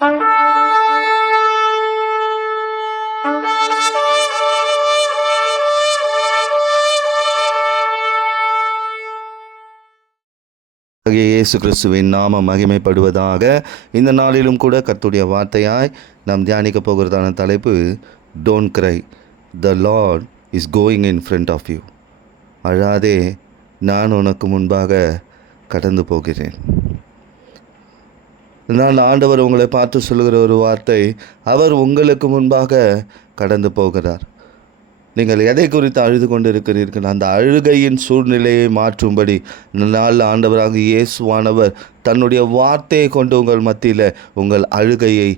இயேசு கிறிஸ்துவின் நாம மகிமைப்படுவதாக இந்த நாளிலும் கூட கத்துடைய வார்த்தையாய் நாம் தியானிக்க போகிறதான தலைப்பு don't cry the lord is going in front of you அழாதே நான் உனக்கு முன்பாக கடந்து போகிறேன். நான் ஆண்டவர் உங்களை பார்த்து சொல்லுகிற ஒரு வார்த்தை அவர் உங்களுக்கு முன்பாக கடந்து போகிறார். நீங்கள் எதை குறித்து அழுது கொண்டு இருக்கிறீர்கள் அந்த அழுகையின் சூழ்நிலையை மாற்றும்படி நாள் ஆண்டவராக இயேசுவானவர் தன்னுடைய வார்த்தையை கொண்டு உங்கள் மத்தியில் உங்கள் அழுகையை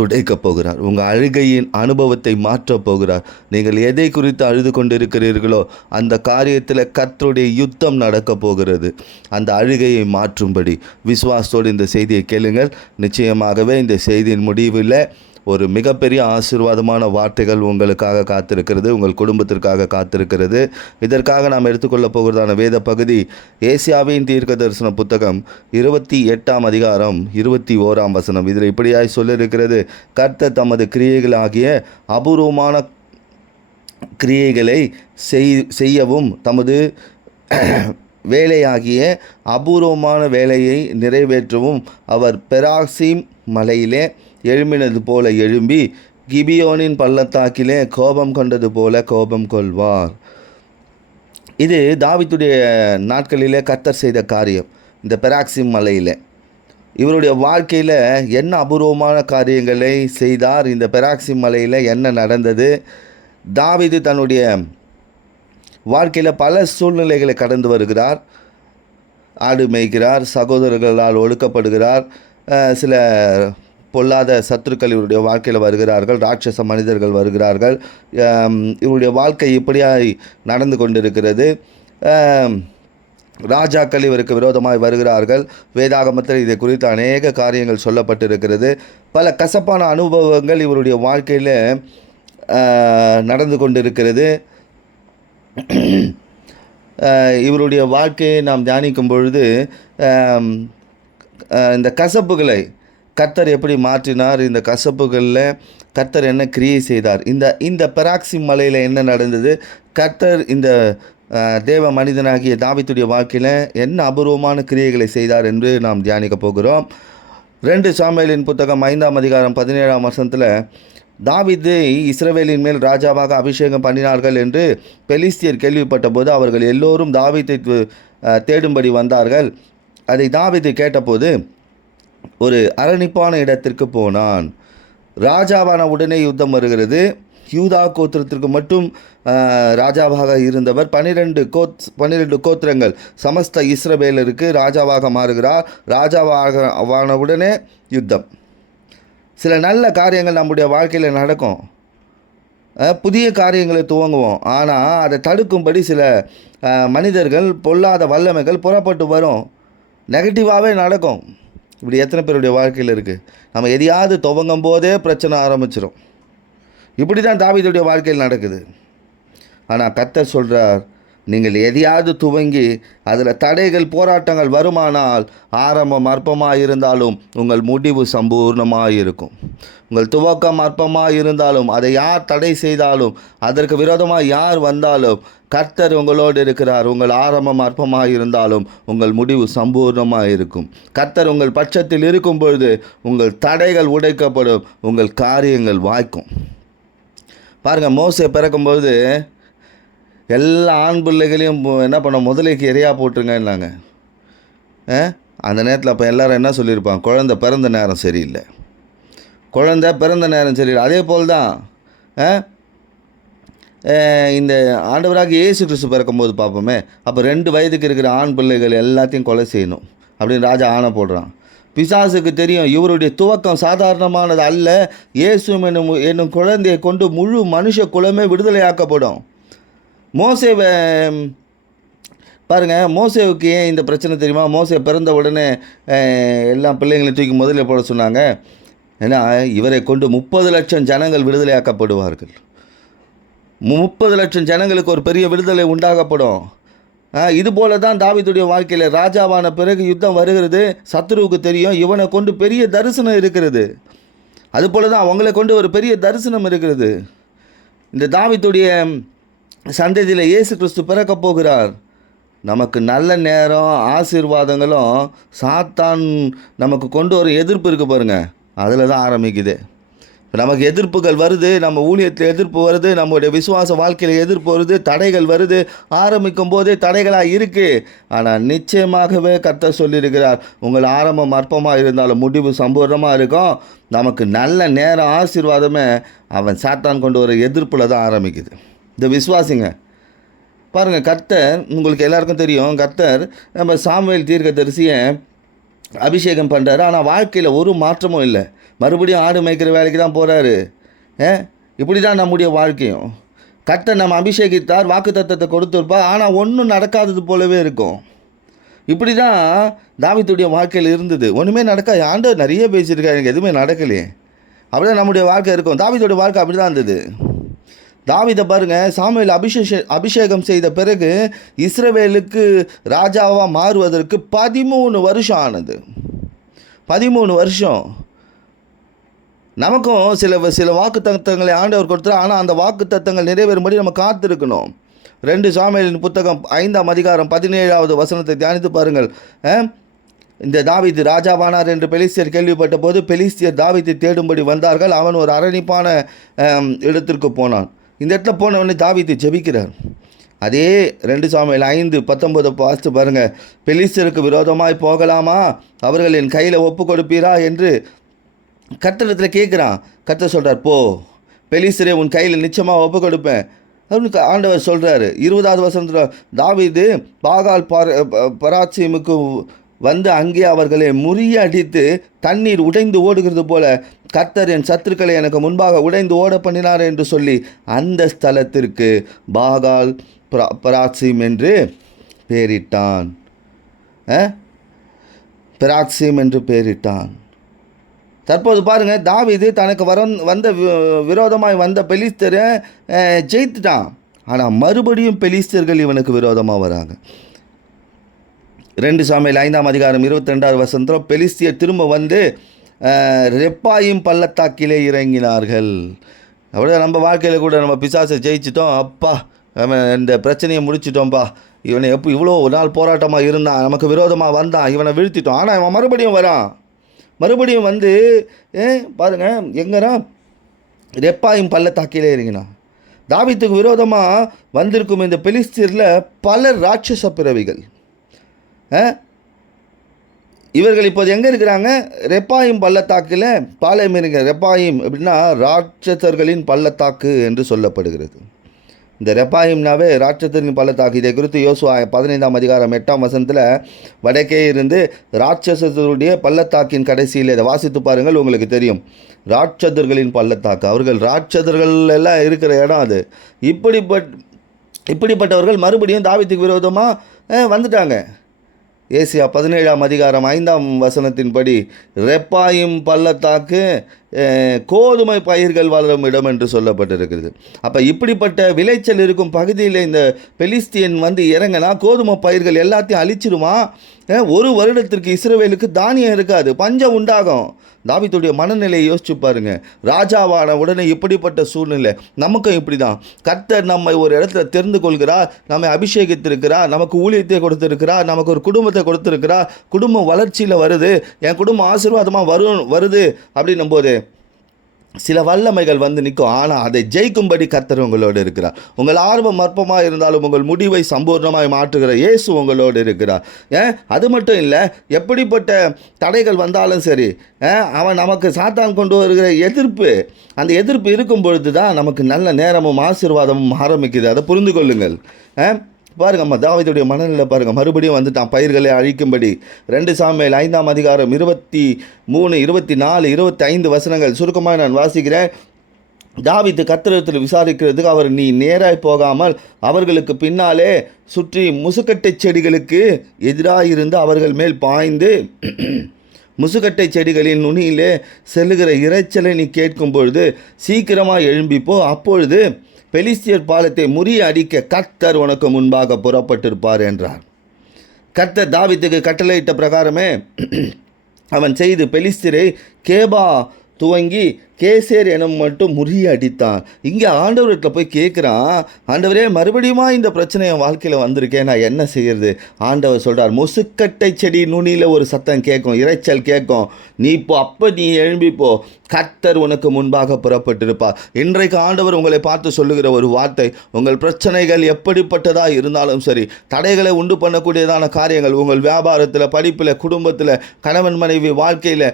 துடைக்கப் போகிறார். உங்கள் அழுகையின் அனுபவத்தை மாற்றப் போகிறார். நீங்கள் எதை குறித்து அழுது கொண்டிருக்கிறீர்களோ அந்த காரியத்தில் கர்த்தருடைய யுத்தம் நடக்கப் போகிறது. அந்த அழுகையை மாற்றும்படி. விசுவாசத்தோடு இந்த செய்தியை கேளுங்கள். நிச்சயமாகவே இந்த செய்தியின் முடிவில் ஒரு மிகப்பெரிய ஆசீர்வாதமான வார்த்தைகள் உங்களுக்காக காத்திருக்கிறது உங்கள் குடும்பத்திற்காக காத்திருக்கிறது. இதற்காக நாம் எடுத்துக்கொள்ளப் போகிறதான வேத பகுதி ஏசியாவின் தீர்க்க தரிசன புத்தகம் இருபத்தி எட்டாம் அதிகாரம் இருபத்தி ஓராம் வசனம். இதில் இப்படியாய் சொல்லியிருக்கிறது கர்த்த தமது கிரியைகளாகிய அபூர்வமான கிரியைகளை செய் செய்யவும் தமது வேலையாகிய அபூர்வமான வேலையை நிறைவேற்றவும் அவர் பெராசிம் மலையிலே எழும்பினது போல எழும்பி கிபியோனின் பள்ளத்தாக்கிலே கோபம் கொண்டது போல கோபம் கொள்வார். இது தாவித்துடைய நாட்களிலே கத்தர் செய்த காரியம். இந்த பெராக்சிம் மலையில். இவருடைய வாழ்க்கையில் என்ன அபூர்வமான காரியங்களை செய்தார் இந்த பெராக்சிம் மலையில் என்ன நடந்தது? தாவிது தன்னுடைய வாழ்க்கையில் பல சூழ்நிலைகளை கடந்து வருகிறார். ஆடு மேய்க்கிறார் சகோதரர்களால் ஒடுக்கப்படுகிறார் சில பொல்லாத சத்துருக்கள் இவருடைய வாழ்க்கையில் வருகிறார்கள் ராட்சச மனிதர்கள் வருகிறார்கள். இவருடைய வாழ்க்கை இப்படியாய் நடந்து கொண்டிருக்கிறது. ராஜாக்கள் இவருக்கு விரோதமாய் வருகிறார்கள். வேதாகமத்தில் இதை குறித்து அநேக காரியங்கள் சொல்லப்பட்டிருக்கிறது. பல கசப்பான அனுபவங்கள் இவருடைய வாழ்க்கையில் நடந்து கொண்டிருக்கிறது. இவருடைய வாழ்க்கையை நாம் தியானிக்கும் பொழுது இந்த கசப்புகளை கர்த்தர் எப்படி மாற்றினார்? இந்த கசப்புகளில் கர்த்தர் என்ன கிரியை செய்தார்? இந்த இந்த பெராக்சி மலையில் என்ன நடந்தது? கர்த்தர் இந்த தேவ மனிதனாகிய தாவித்துடைய வாழ்க்கையில் என்ன அபூர்வமான கிரியைகளை செய்தார் என்று நாம் தியானிக்க போகிறோம். ரெண்டு சாமியலின் புத்தகம் ஐந்தாம் அதிகாரம் பதினேழாம் வருஷத்தில் தாவிது இஸ்ரவேலின் மேல் ராஜாவாக அபிஷேகம் பண்ணினார்கள் என்று பெலிஸ்தியர் கேள்விப்பட்ட போது அவர்கள் எல்லோரும் தாவித்தை தேடும்படி வந்தார்கள். அதை தாவிது கேட்டபோது ஒரு அரணிப்பான இடத்திற்கு போனான். ராஜாவான உடனே யுத்தம் வருகிறது. யூதா கோத்திரத்திற்கு மட்டும் ராஜாவாக இருந்தவர் பன்னிரெண்டு கோத் பன்னிரெண்டு கோத்திரங்கள் சமஸ்த இஸ்ரவேலருக்கு ராஜாவாக மாறுகிறார். ராஜாவாக ஆன உடனே யுத்தம். சில நல்ல காரியங்கள் நம்முடைய வாழ்க்கையில் நடக்கும். புதிய காரியங்களை துவங்குவோம். ஆனால் அதை தடுக்கும்படி சில மனிதர்கள் பொல்லாத வல்லமைகள் புறப்பட்டு வரும். நெகட்டிவாகவே நடக்கும். இப்படி எத்தனை பேருடைய வாழ்க்கையில் இருக்குது நம்ம எதையாவது துவங்கும் போதே பிரச்சனை ஆரம்பிச்சிடும் இப்படி தான் தாவீதுடைய வாழ்க்கையில் நடக்குது. ஆனால் கத்தர் சொல்கிறார் நீங்கள் எதையாவது துவங்கி அதில் தடைகள் போராட்டங்கள் வருமானால் ஆரம்பம் அற்பமாக இருந்தாலும் உங்கள் முடிவு சம்பூர்ணமாக இருக்கும் உங்கள் துவக்கம் அற்பமாக இருந்தாலும் அதை யார் தடை செய்தாலும் அதற்கு விரோதமாக யார் வந்தாலும் கர்த்தர் உங்களோடு இருக்கிறார் உங்கள் ஆரம்பம் அற்பமாக இருந்தாலும் உங்கள் முடிவு சம்பூர்ணமாக இருக்கும் கர்த்தர் உங்கள் பட்சத்தில் இருக்கும் பொழுது உங்கள் தடைகள் உடைக்கப்படும் உங்கள் காரியங்கள் வாய்க்கும். பாருங்கள் மோசை பிறக்கும்போது எல்லா ஆண் பிள்ளைகளையும் என்ன பண்ண முதலைக்கு இரையா போட்டுருங்கன்னாங்க. ஆ? அந்த நேரத்தில் அப்போ எல்லோரும் என்ன சொல்லியிருப்பாங்க? குழந்த பிறந்த நேரம் சரியில்லை. குழந்த பிறந்த நேரம் சரியில்லை. அதே போல் தான் ஆ? இந்த ஆண்டவராக இயேசு கிறிஸ்து பிறக்கும்போது பார்ப்போமே அப்போ ரெண்டு வயதுக்கு இருக்கிற ஆண் பிள்ளைகள் எல்லாத்தையும் கொலை செய்யணும் அப்படின்னு ராஜா ஆணை போடுறான். பிசாசுக்கு தெரியும் இவருடைய துவக்கம் சாதாரணமானது அல்ல. இயேசு என்னும் என்னும் குழந்தையை கொண்டு முழு மனுஷ குலமே விடுதலையாக்கப்படும். மோசே பாருங்கள் மோசேவுக்கு ஏன் இந்த பிரச்சனை தெரியுமா? மோசே பிறந்த உடனே எல்லா பிள்ளைங்களையும் தூக்கி முதல்ல போட சொன்னாங்க. ஏன்னா இவரை கொண்டு முப்பது லட்சம் ஜனங்கள் விடுதலையாக்கப்படுவார்கள். முப்பது லட்சம் ஜனங்களுக்கு ஒரு பெரிய விடுதலை உண்டாகப்படும். இது போல தான் தாவிதுடைய வாழ்க்கையில் ராஜாவான பிறகு யுத்தம் வருகிறது. சத்ருவுக்கு தெரியும் இவனை கொண்டு பெரிய தரிசனம் இருக்கிறது. அதுபோல தான் அவங்களை கொண்டு ஒரு பெரிய தரிசனம் இருக்கிறது. இந்த தாவித்துடைய சந்ததியில் இயேசு கிறிஸ்து பிறக்க போகிறார். நமக்கு நல்ல நேரம் ஆசீர்வாதங்களும் சாத்தான் நமக்கு கொண்டு வர எதிர்ப்பு இருக்குது பாருங்கள் அதில் தான் ஆரம்பிக்குது. நமக்கு எதிர்ப்புகள் வருது நம்ம ஊழியத்தில் எதிர்ப்பு வருது நம்முடைய விசுவாச வாழ்க்கையில் எதிர்ப்பு வருது தடைகள் வருது ஆரம்பிக்கும் போதே தடைகளாக இருக்குது ஆனால் நிச்சயமாகவே கத்த சொல்லியிருக்கிறார் உங்கள் ஆரம்பம் அற்பமாக இருந்தாலும் முடிவு சம்பூர்ணமாக இருக்கும். நமக்கு நல்ல நேரம் ஆசீர்வாதமே அவன் சாத்தான் கொண்டு வர எதிர்ப்பில் தான் ஆரம்பிக்குது. இந்த விசுவாசிங்க. பாருங்கள் கர்த்தர் உங்களுக்கு எல்லாருக்கும் தெரியும் கர்த்தர் நம்ம சாமுவேல் தீர்க்கதரிசியை அபிஷேகம் பண்ணுறாரு ஆனால் வாழ்க்கையில் ஒரு மாற்றமும் இல்லை. மறுபடியும் ஆடு மேய்க்கிற வேலைக்கு தான் போகிறாரு ஏ? இப்படி தான் நம்முடைய வாழ்க்கையும். கர்த்தர் நம்ம அபிஷேகித்தார் வாக்கு தத்தத்தை கொடுத்துருப்பார். ஆனால் ஒன்றும் நடக்காதது போலவே இருக்கும். இப்படி தான் தாவித்துடைய வாழ்க்கையில் இருந்தது. ஒன்றுமே நடக்காது. ஆண்டவர் நிறைய பேசியிருக்காரு. எனக்கு எதுவுமே நடக்கலையே. அப்படியே நம்முடைய வாழ்க்கை இருக்கும். தாவித்துடைய வாழ்க்கை அப்படி தான் இருந்தது. தாவிதை பாருங்கள் சாமுவேல் அபிஷேக அபிஷேகம் செய்த பிறகு இஸ்ரவேலுக்கு ராஜாவாக மாறுவதற்கு பதிமூணு வருஷம் ஆனது. பதிமூணு வருஷம். நமக்கும் சில சில வாக்கு தத்தங்களை ஆண்டவர் கொடுத்துரு ஆனால் அந்த வாக்கு தத்தங்கள் நிறைவேறும்படி நம்ம காத்திருக்கணும். ரெண்டு சாமியலின் புத்தகம் ஐந்தாம் அதிகாரம் பதினேழாவது வசனத்தை தியானித்து பாருங்கள். இந்த தாவிது ராஜாவானார் என்று பெலிஸ்தியர் கேள்விப்பட்ட போது பெலிஸ்தியர் தாவித்தை தேடும்படி வந்தார்கள். அவன் ஒரு அரணிப்பான இடத்திற்கு போனான். இந்த இடத்துல போனவொடனே தாவீது ஜெபிக்கிறார். அதே ரெண்டு சாமியில் ஐந்து பத்தொன்பது பாஸ்ட்டு பாருங்கள் பெலிஸ்டருக்கு விரோதமாய் போகலாமா? அவர்கள் என் கையில் ஒப்பு கொடுப்பீரா என்று கர்த்தரிடத்தில் கேட்குறான். கத்தர் சொல்கிறார் போ பெலிஸ்டரே உன் கையில் நிச்சயமாக ஒப்பு கொடுப்பேன். அவனுக்கு ஆண்டவர் சொல்கிறாரு இருபதாவது வசனத்தில் தாவிது பாகால் பர பராச்சிமுக்கு வந்து அங்கே அவர்களை முறியடித்து தண்ணீர் உடைந்து ஓடுகிறது போல கர்த்தர் என் சத்துருக்களை எனக்கு முன்பாக உடைந்து ஓட பண்ணினார் என்று சொல்லி அந்த ஸ்தலத்திற்கு பாகால் பிரா பராட்சிம் என்று பேரிட்டான். பிராக்சிம் என்று பேரிட்டான். தற்போது பாருங்கள் தாவீது தனக்கு வர வந்த வி- விரோதமாய் வந்த பெலிஸ்தரை ஜெயித்துட்டான். ஆனால் மறுபடியும் பெலிஸ்தர்கள் இவனுக்கு விரோதமாக வராங்க. ரெண்டு சாமியில் ஐந்தாம் அதிகாரம் இருபத்தி ரெண்டாவது வசந்தம் பெலிஸ்தியர் திரும்ப வந்து ரெப்பாயும் பள்ளத்தாக்கிலே இறங்கினார்கள். அப்படியே நம்ம வாழ்க்கையில் கூட நம்ம பிசாசை ஜெயிச்சிட்டோம். அப்பா நம்ம இந்த பிரச்சனையை முடிச்சிட்டோம்ப்பா இவனை எப்போ இவ்வளோ ஒரு நாள் போராட்டமாக இருந்தான்? நமக்கு விரோதமாக வந்தான். இவனை வீழ்த்திட்டோம். ஆனால் இவன் மறுபடியும் வரான். மறுபடியும் வந்து ஏ பாருங்க எங்கன்னா ரெப்பாயும் பள்ளத்தாக்கிலே இறங்கினான். தாவித்துக்கு விரோதமாக வந்திருக்கும் இந்த பெலிஸ்தீரில் பல ராட்சச பிறவிகள். இவர்கள் இப்போது எங்கே இருக்கிறாங்க? ரெப்பாயும் பள்ளத்தாக்கில் பாளையம் இருக்கிற ரெப்பாயும் எப்படின்னா ராட்சசர்களின் பள்ளத்தாக்கு என்று சொல்லப்படுகிறது. இந்த ரெப்பாயிம்னாவே ராட்சசரின் பள்ளத்தாக்கு. இதை குறித்து யோசுவா பதினைந்தாம் அதிகாரம் எட்டாம் வசனத்தில் வடக்கே இருந்து ராட்சசருடைய பள்ளத்தாக்கின் கடைசியில் இதை வாசித்து பாருங்கள் உங்களுக்கு தெரியும். ராட்சதர்களின் பள்ளத்தாக்கு. அவர்கள் ராட்சதர்கள் எல்லாம் இருக்கிற இடம் அது. இப்படிப்பட் இப்படிப்பட்டவர்கள் மறுபடியும் தாவித்துக்கு விரோதமாக வந்துட்டாங்க. ஏசியா பதினேழாம் அதிகாரம் ஐந்தாம் வசனத்தின்படி ரெப்பாயும் பள்ளத்தாக்கு கோதுமை பயிர்கள் வளரும் இடம் என்று சொல்லப்பட்டிருக்கிறது. அப்போ இப்படிப்பட்ட விளைச்சல் இருக்கும் பகுதியில் இந்த பெலிஸ்தியன் வந்து இறங்கினா கோதுமை பயிர்கள் எல்லாத்தையும் அழிச்சிருமா? ஒரு வருடத்திற்கு இஸ்ரவேலுக்கு தானியம் இருக்காது பஞ்சம் உண்டாகும். தாவித்துடைய மனநிலையை யோசிச்சு பாருங்க. ராஜாவான உடனே இப்படிப்பட்ட சூழ்நிலை. நமக்கும் இப்படி தான் கர்த்தர் நம்மை ஒரு இடத்துல தெரிந்து கொள்கிறார் நம்மை அபிஷேகித்திருக்கிறார் நமக்கு ஊழியத்தை கொடுத்திருக்கிறார் நமக்கு ஒரு குடும்பத்தை கொடுத்திருக்கிறார். குடும்பம் வளர்ச்சியில் வருது என் குடும்பம் ஆசீர்வாதமாக வரும் வருது அப்படின்னும் போது சில வல்லமைகள் வந்து நிற்கும். ஆனால் அதை ஜெயிக்கும்படி கர்த்தர் உங்களோடு இருக்கிறார். உங்கள் ஆர்வம் அற்பமாக இருந்தாலும் உங்கள் முடிவை சம்பூர்ணமாய் மாற்றுகிற இயேசு உங்களோடு இருக்கிறார். ஏன் அது மட்டும் இல்லை எப்படிப்பட்ட தடைகள் வந்தாலும் சரி அவன் நமக்கு சாத்தான் கொண்டு வருகிற எதிர்ப்பு அந்த எதிர்ப்பு இருக்கும் பொழுது தான் நமக்கு நல்ல நேரமும் ஆசீர்வாதமும் ஆரம்பிக்குது. அதை புரிந்து கொள்ளுங்கள். பாருங்கம்மா பாருங்க மனநிலை பாருங்க. மறுபடியும் வந்துட்டான். பயிர்களை அழிக்கும்படி. ரெண்டு சாமியில் ஐந்தாம் அதிகாரம் இருபத்தி மூணு இருபத்தி நாலு இருபத்தி ஐந்து வசனங்கள். சுருக்கமாக நான் வாசிக்கிறேன். தாவித்து கத்திரத்தில் விசாரிக்கிறதுக்கு அவர் நீ நேராய் போகாமல் அவர்களுக்கு பின்னாலே சுற்றி முசுக்கட்டை செடிகளுக்கு எதிராக இருந்து அவர்கள் மேல் பாய்ந்து முசுக்கட்டை செடிகளின் நுனியிலே செல்லுகிற இரைச்சலை நீ கேட்கும் பொழுது சீக்கிரமாக எழும்பிப்போ. அப்பொழுது பெலிஸ்தியர் பாலத்தை முறியடிக்க கர்த்தர் உனக்கு முன்பாக புறப்பட்டிருப்பார் என்றார். கர்த்தர் தாவித்துக்கு கட்டளையிட்ட பிரகாரமே அவன் செய்து பெலிஸ்திரை கேபா துவங்கி கேசேர் எனும் மட்டும் முறியடித்தான் இங்கே ஆண்டவர்கிட்ட போய் கேட்குறான் ஆண்டவரே மறுபடியுமா இந்த பிரச்சனை என் வாழ்க்கையில் வந்திருக்கேன் நான் என்ன செய்கிறது ஆண்டவர் சொல்கிறார் முசுக்கட்டை செடி நுனியில் ஒரு சத்தம் கேட்கும் இரைச்சல் கேட்கும். நீ இப்போ அப்போ நீ எழும்பி போ. உனக்கு முன்பாக புறப்பட்டிருப்பார். இன்றைக்கு ஆண்டவர் உங்களை பார்த்து சொல்லுகிற ஒரு வார்த்தை உங்கள் பிரச்சனைகள் எப்படிப்பட்டதாக இருந்தாலும் சரி தடைகளை உண்டு பண்ணக்கூடியதான காரியங்கள் உங்கள் வியாபாரத்தில் படிப்பில் குடும்பத்தில் கணவன் மனைவி வாழ்க்கையில்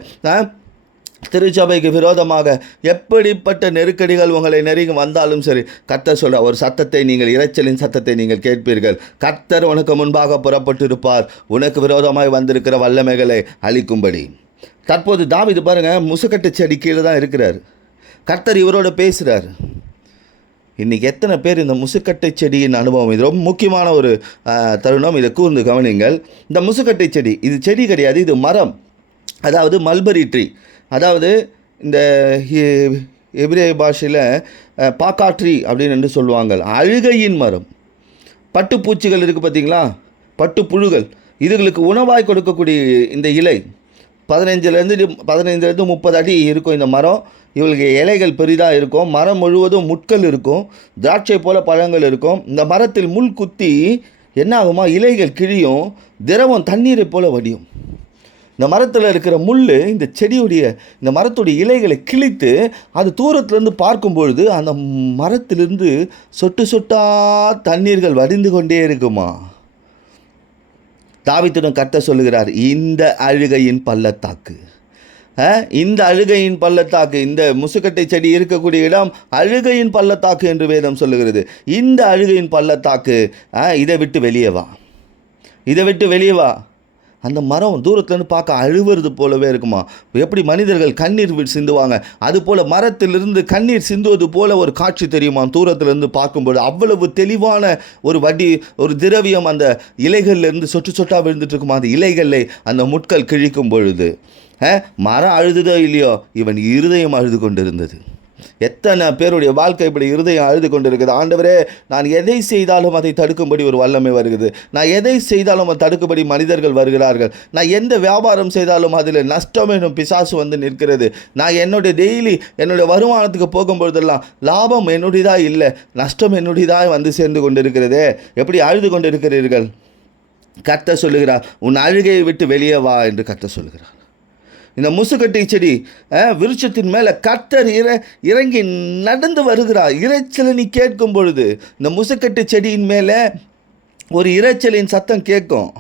திருச்சபைக்கு விரோதமாக எப்படிப்பட்ட நெருக்கடிகள் உங்களை நெருங்கி வந்தாலும் சரி கர்த்தர் சொல்ல ஒரு சத்தத்தை நீங்கள் இரைச்சலின் சத்தத்தை நீங்கள் கேட்பீர்கள். கர்த்தர் உனக்கு முன்பாக புறப்பட்டிருப்பார். உனக்கு விரோதமாய் வந்திருக்கிற வல்லமைகளை அளிக்கும்படி தற்போது தாவிது பாருங்கள் முசுக்கட்டு செடி கீழே தான் இருக்கிறார். கர்த்தர் இவரோட பேசுகிறார் இன்றைக்கி எத்தனை பேர் இந்த முசுக்கட்டை செடியின் அனுபவம்? இது ரொம்ப முக்கியமான ஒரு தருணம். இதை கூர்ந்து கவனிங்கள். இந்த முசுக்கட்டை செடி இது செடி கிடையாது இது மரம். அதாவது மல்பரி ட்ரீ. அதாவது இந்த எபிரே பாஷையில் பாக்காட்ரி அப்படின்னு என்று சொல்லுவாங்க. அழுகையின் மரம். பட்டுப்பூச்சிகள் இருக்குது பார்த்தீங்களா பட்டுப்புழுகள். இதுகளுக்கு உணவாய் கொடுக்கக்கூடிய இந்த இலை. பதினஞ்சுலேருந்து பதினைஞ்சிலேருந்து முப்பது அடி இருக்கும் இந்த மரம். இவளுக்கு இலைகள் பெரிதாக இருக்கும். மரம் முழுவதும் முட்கள் இருக்கும். திராட்சை போல பழங்கள் இருக்கும். இந்த மரத்தில் முள் குத்தி என்ன ஆகுமா இலைகள் கிழியும். திரவம் தண்ணீரை போல வடியும். இந்த மரத்தில் இருக்கிற முள் இந்த செடியுடைய இந்த மரத்துடைய இலைகளை கிழித்து அது தூரத்துலேருந்து பார்க்கும் பொழுது அந்த மரத்திலிருந்து சொட்டு சொட்டா தண்ணீர்கள் வடிந்து கொண்டே இருக்குமா? தாவித்திடம் கத்த சொல்லுகிறார் இந்த அழுகையின் பள்ளத்தாக்கு. இந்த அழுகையின் பள்ளத்தாக்கு இந்த முசுக்கட்டை செடி இருக்கக்கூடிய இடம் அழுகையின் பள்ளத்தாக்கு என்று வேதம் சொல்லுகிறது. இந்த அழுகையின் பள்ளத்தாக்கு இதை விட்டு வெளியே வா. இதை விட்டு வெளியே வா. அந்த மரம் தூரத்துலேருந்து பார்க்க அழுவுறது போலவே இருக்குமா? எப்படி மனிதர்கள் கண்ணீர் சிந்துவாங்க? அது போல் மரத்திலிருந்து கண்ணீர் சிந்துவது போல ஒரு காட்சி தெரியுமா? தூரத்திலிருந்து பார்க்கும்போது அவ்வளவு தெளிவான ஒரு வடி ஒரு திரவியம் அந்த இலைகள்லேருந்து சொட்டு சொட்டாக விழுந்துட்டு இருக்குமா? அந்த இலைகளை அந்த முட்கள் கிழிக்கும் பொழுது மரம் அழுதுதோ இல்லையோ இவன் இருதயம் அழுது கொண்டிருந்தது. எத்தனை பேருடைய வாழ்க்கை இப்படி இருதயம் அழுது கொண்டிருக்குது. ஆண்டவரே நான் எதை செய்தாலும் அதை தடுக்கும்படி ஒரு வல்லமை வருகிறது. நான் எதை செய்தாலும் அதை தடுக்கும்படி மனிதர்கள் வருகிறார்கள். நான் எந்த வியாபாரம் செய்தாலும் அதில் நஷ்டம் எனும் பிசாசு வந்து நிற்கிறது. நான் என்னுடைய டெய்லி என்னுடைய வருமானத்துக்கு போகும்பொழுதெல்லாம் லாபம் என்னுடையதாக இல்லை நஷ்டம் என்னுடையதாக வந்து சேர்ந்து கொண்டிருக்கிறதே. எப்படி அழுது கொண்டிருக்கிறீர்கள்? கத்த சொல்லுகிறார் உன் அழுகையை விட்டு வெளியே வா என்று கத்த சொல்லுகிறார். இந்த முசுகட்டை செடி விருட்சத்தின் மேலே கத்தர் இற இறங்கி நடந்து வருகிறார். இரைச்சலை நீ கேட்கும் பொழுது இந்த முசுக்கட்டை செடியின் மேலே ஒரு இரைச்சலின் சத்தம் கேட்கும்.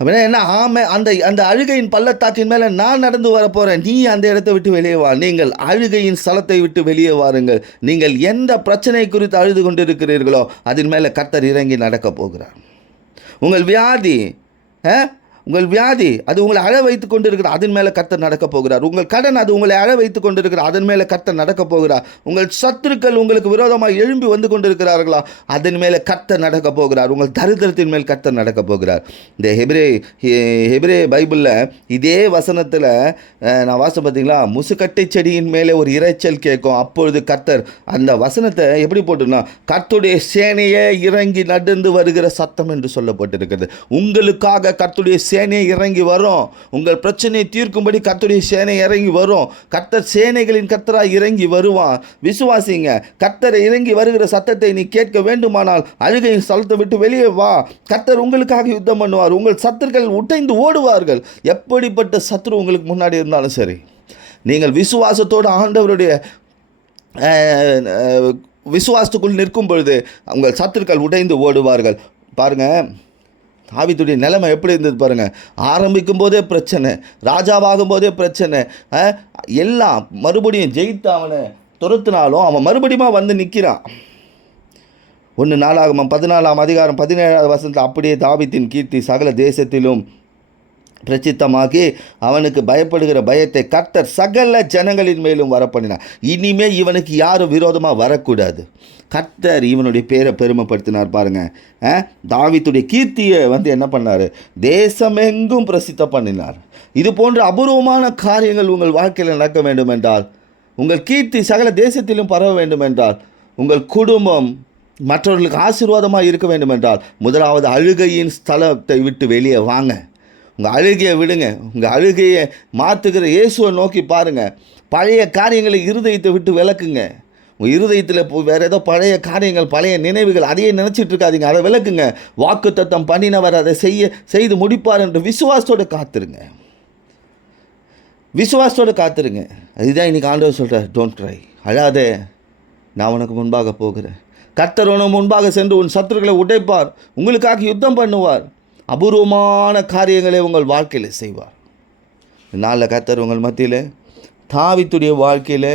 அப்படின்னா என்ன? ஆமை அந்த அந்த அழுகையின் பள்ளத்தாக்கின் மேலே நான் நடந்து வர போகிறேன் நீ அந்த இடத்தை விட்டு வெளியே வா. நீங்கள் அழுகையின் ஸ்தலத்தை விட்டு வெளியே வாருங்கள். நீங்கள் எந்த பிரச்சனை குறித்து அழுது கொண்டிருக்கிறீர்களோ அதன் மேலே கத்தர் இறங்கி நடக்க போகிறார். உங்கள் வியாதி ஆ? உங்கள் வியாதி அது உங்களை அழ வைத்து கொண்டிருக்கிற அதன் மேலே கர்த்தர் நடக்க போகிறார். உங்கள் கடன் அது உங்களை அழ வைத்து கொண்டிருக்கிற அதன் மேலே கர்த்தர் நடக்க போகிறார். உங்கள் சத்துருக்கள் உங்களுக்கு விரோதமாக எழும்பி வந்து கொண்டிருக்கிறார்களா அதன் மேலே கர்த்தர் நடக்க போகிறார். உங்கள் தரித்திரத்தின் மேல் கர்த்தர் நடக்க போகிறார். இந்த ஹெபிரே ஹெ- ஹெபிரே பைபிளில் இதே வசனத்தில் நான் வாசம் பார்த்தீங்களா முசுக்கட்டை செடியின் மேலே ஒரு இரைச்சல் கேட்கும். அப்பொழுது கர்த்தர் அந்த வசனத்தை எப்படி போட்டுனா கர்த்துடைய சேனையே இறங்கி நடந்து வருகிற சத்தம் என்று சொல்லப்பட்டிருக்கிறது. உங்களுக்காக கர்த்துடைய சேனை இறங்கி வரும். உங்கள் பிரச்சனையை தீர்க்கும்படி கர்த்துடைய சேனை இறங்கி வரும். கர்த்தர் சேனைகளின் கர்த்தராக இறங்கி வருவான் விசுவாசிங்க கத்தரை இறங்கி வருகிற சத்தத்தை நீ கேட்க வேண்டுமானால் அழுகையின் ஸ்தலத்தை விட்டு வெளியே வா. கர்த்தர் உங்களுக்காக யுத்தம் பண்ணுவார். உங்கள் சத்துருக்கள் உடைந்து ஓடுவார்கள். எப்படிப்பட்ட சத்ரு உங்களுக்கு முன்னாடி இருந்தாலும் சரி. நீங்கள் விசுவாசத்தோடு ஆண்டவருடைய விசுவாசத்துக்குள் நிற்கும் பொழுது உங்கள் சத்துருக்கள் உடைந்து ஓடுவார்கள். பாருங்கள் தாவித்துடைய நிலைமை எப்படி இருந்தது பாருங்க. ஆரம்பிக்கும் போதே பிரச்சனை ராஜாவாகும் போதே பிரச்சனை எல்லாம் மறுபடியும் ஜெயித்து அவனை துரத்துனாலும் அவன் மறுபடியும் வந்து நிற்கிறான் ஒன்று நாளாகும் பதினாலாம் அதிகாரம் பதினேழாவது வசனத்தில் அப்படியே தாவித்தின் கீர்த்தி சகல தேசத்திலும் பிரச்சித்தமாகி அவனுக்கு பயப்படுகிற பயத்தை கர்த்தர் சகல ஜனங்களின் மேலும் வரப்பண்ணினார். இனிமே இவனுக்கு யாரும் விரோதமாக வரக்கூடாது. கர்த்தர் இவனுடைய பேரை பெருமைப்படுத்தினார் பாருங்க. தாவித்துடைய கீர்த்தியை வந்து என்ன பண்ணார்? தேசமெங்கும் பிரசித்த பண்ணினார். இது போன்ற அபூர்வமான காரியங்கள் உங்கள் வாழ்க்கையில் நடக்க வேண்டும் என்றால் உங்கள் கீர்த்தி சகல தேசத்திலும் பரவ வேண்டும் என்றால் உங்கள் குடும்பம் மற்றவர்களுக்கு ஆசீர்வாதமாக இருக்க வேண்டும் என்றால் முதலாவது அழுகையின் ஸ்தலத்தை விட்டு வெளியே வாங்க. உங்கள் அழுகையை விடுங்க. உங்கள் அழுகையை மாற்றுகிற இயேசுவை நோக்கி பாருங்கள் பழைய காரியங்களை இருதயத்தை விட்டு விளக்குங்க உங்கள் இருதயத்தில் இப்போ வேறு ஏதோ பழைய காரியங்கள் பழைய நினைவுகள் அதையே நினச்சிட்டு இருக்காதீங்க. அதை விளக்குங்க வாக்கு தத்தம் பண்ணினவர் அதை செய்ய செய்து முடிப்பார் என்று விசுவாசத்தோடு காத்துருங்க. விசுவாசத்தோடு காத்துருங்க. அதுதான் இன்றைக்கி ஆண்டவர் சொல்கிறார் டோன்ட் ட்ரை அழாதே. நான் உனக்கு முன்பாக போகிறேன். கர்த்தர் உனக்கு முன்பாக சென்று உன் சத்துருக்களை உடைப்பார். உங்களுக்காக யுத்தம் பண்ணுவார். அபூர்வமான காரியங்களை உங்கள் வாழ்க்கையில் செய்வார். நாளில் கத்தர் உங்கள் மத்தியில் தாவித்துடைய வாழ்க்கையில்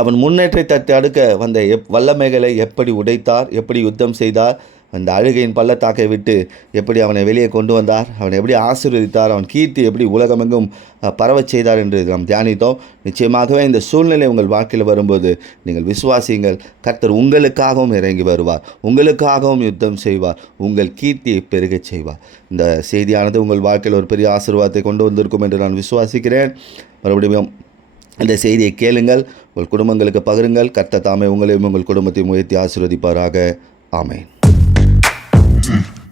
அவன் முன்னேற்றத்தை தடுக்க வந்த எப் வல்லமைகளை எப்படி உடைத்தார் எப்படி யுத்தம் செய்தார் அந்த அழுகையின் பள்ளத்தாக்கை விட்டு எப்படி அவனை வெளியே கொண்டு வந்தார்? அவனை எப்படி ஆசீர்வதித்தார்? அவன் கீர்த்தி எப்படி உலகமெங்கும் பரவச் செய்தார் என்று நாம் தியானித்தோம். நிச்சயமாகவே இந்த சூழ்நிலை உங்கள் வாழ்க்கையில் வரும்போது நீங்கள் விசுவாசியுங்கள். கர்த்தர் உங்களுக்காகவும் இறங்கி வருவார். உங்களுக்காகவும் யுத்தம் செய்வார். உங்கள் கீர்த்தியை பெருகச் செய்வார். இந்த செய்தியானது உங்கள் வாழ்க்கையில் ஒரு பெரிய ஆசீர்வாதத்தை கொண்டு வந்திருக்கும் என்று நான் விசுவாசிக்கிறேன். மறுபடியும் இந்த செய்தியை கேளுங்கள். உங்கள் குடும்பங்களுக்கு பகிருங்கள். கர்த்தர் தாமே உங்களையும் உங்கள் குடும்பத்தையும் உயர்த்தி ஆசீர்வதிப்பாராக. ஆமேன். Mm-hmm.